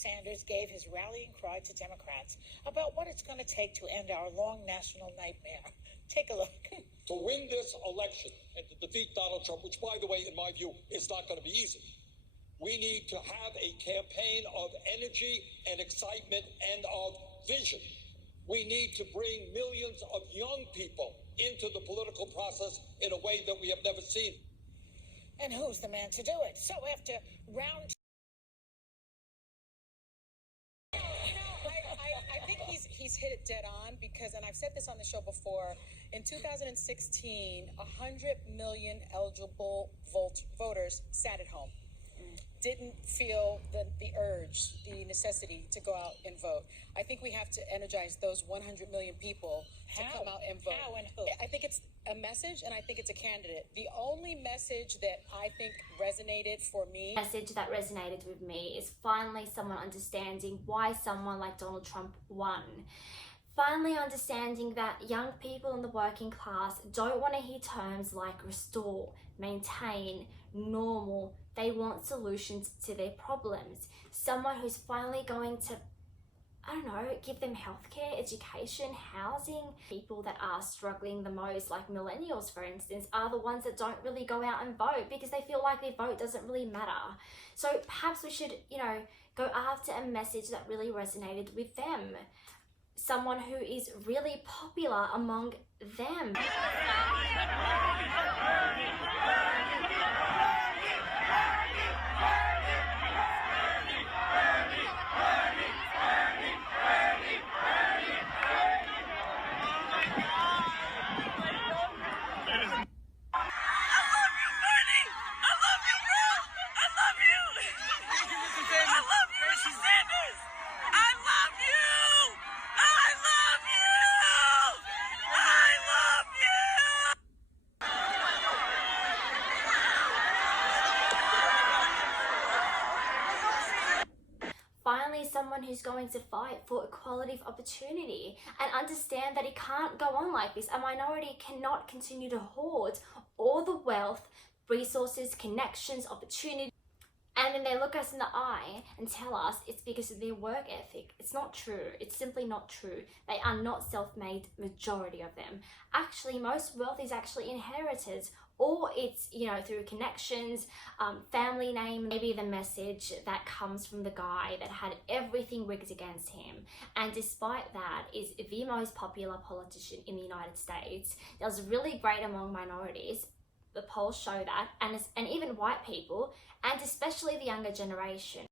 Sanders gave his rallying cry to Democrats about what it's going to take to end our long national nightmare. Take a look. To win this election and to defeat Donald Trump, which, by the way, in my view, is not going to be easy, we need to have a campaign of energy and excitement and of vision. We need to bring millions of young people into the political process in a way that we have never seen. And who's the man to do it? So after round I think he's hit it dead on because, and I've said this on the show before, in 2016, 100 million eligible voters sat at home, didn't feel the urge, the necessity to go out and vote. I think we have to energize those 100 million people to come out and vote. How and who? I think it's a message and I think it's a candidate. The only message that I think resonated for me... Message that resonated with me is finally someone understanding why someone like Donald Trump won. Finally understanding that young people in the working class don't want to hear terms like restore, maintain, normal. They want solutions to their problems. Someone who's finally going to, I don't know, give them healthcare, education, housing. People that are struggling the most, like millennials for instance, are the ones that don't really go out and vote because they feel like their vote doesn't really matter. So perhaps we should, go after a message that really resonated with them. Someone who is really popular among them. Finally, someone who's going to fight for equality of opportunity and understand that it can't go on like this. A minority cannot continue to hoard all the wealth, resources, connections, opportunity, and then they look us in the eye and tell us it's because of their work ethic. It's not true. It's simply not true. They are not self-made, majority of them. Actually, most wealth is actually inherited, or it's, through connections, family name, maybe the message that comes from the guy that had everything rigged against him. And despite that, is the most popular politician in the United States. Does really great among minorities. The polls show that, and even white people, and especially the younger generation.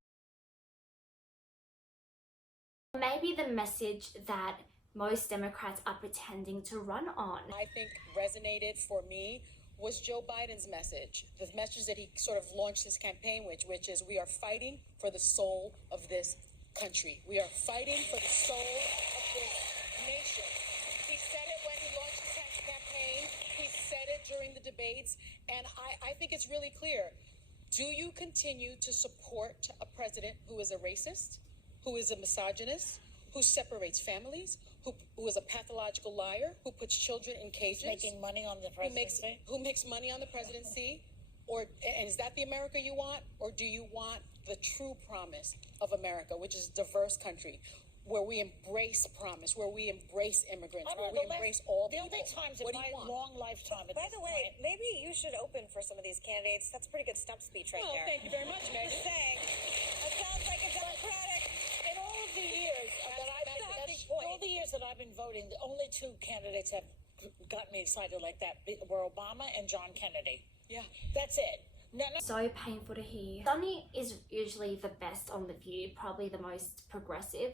Maybe the message that most Democrats are pretending to run on. I think resonated for me was Joe Biden's message, the message that he sort of launched his campaign with, which is we are fighting for the soul of this country. We are fighting for the soul of this nation. He said it when he launched his campaign. He said it during the debates. And I think it's really clear. Do you continue to support a president who is a racist, who is a misogynist, who separates families, who is a pathological liar, who puts children in cages, making money on the presidency? who makes money on the presidency? And is that the America you want? Or do you want the true promise of America, which is a diverse country, where we embrace promise, where we embrace immigrants, where we embrace all people? There'll be times in my long lifetime. By the way, maybe you should open for some of these candidates. That's a pretty good stump speech right there. Thank you very much, Meg. Just saying. That sounds like a Democratic. In all of the years that I've been voting, the only two candidates have got me excited like that were Obama and John Kennedy. Yeah. That's it. No. So painful to hear. Sunny is usually the best on The View, probably the most progressive.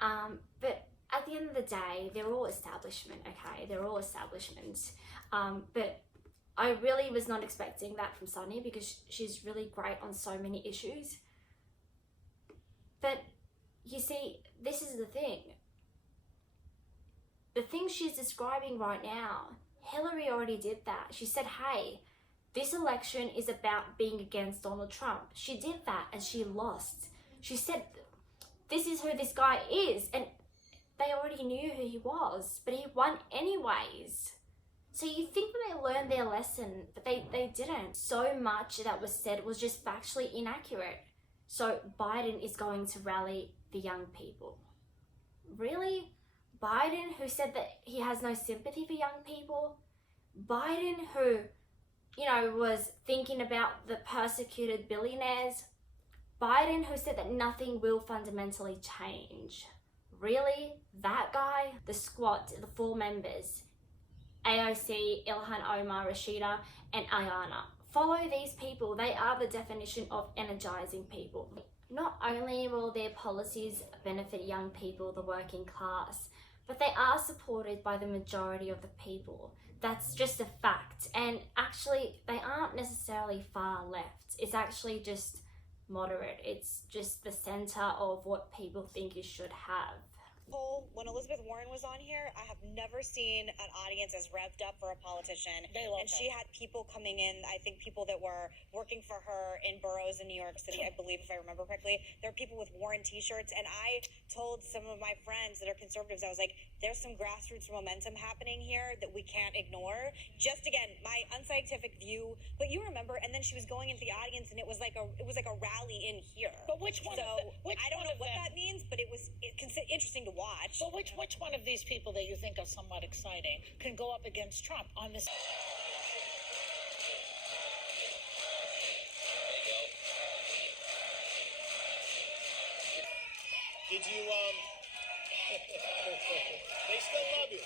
But at the end of the day, they're all establishment, okay? They're all establishment. But I really was not expecting that from Sunny because she's really great on so many issues. But you see, this is the thing. The thing she's describing right now, Hillary already did that. She said, hey, this election is about being against Donald Trump. She did that and she lost. She said, this is who this guy is. And they already knew who he was, but he won anyways. So you think that they learned their lesson, but they didn't. So much that was said was just factually inaccurate. So Biden is going to rally the young people. Really? Biden, who said that he has no sympathy for young people? Biden, who, was thinking about the persecuted billionaires? Biden, who said that nothing will fundamentally change? Really? That guy? The squad, the 4 members, AOC, Ilhan Omar, Rashida, and Ayana. Follow these people. They are the definition of energizing people. Not only will their policies benefit young people, the working class, but they are supported by the majority of the people. That's just a fact. And actually, they aren't necessarily far left. It's actually just moderate. It's just the center of what people think you should have. Poll, when Elizabeth Warren was on here, I have never seen an audience as revved up for a politician. They love and she her. had people coming in, I think people that were working for her in boroughs in New York City, I believe, if I remember correctly. There were people with Warren t-shirts, and I told some of my friends that are conservatives, I was like, there's some grassroots momentum happening here that we can't ignore. Just again, my unscientific view, but you remember, and then she was going into the audience, and it was like a rally in here. But which one? I don't know what that means, but it's interesting to watch. But which one of these people that you think are somewhat exciting can go up against Trump on this? Did you, they still love you.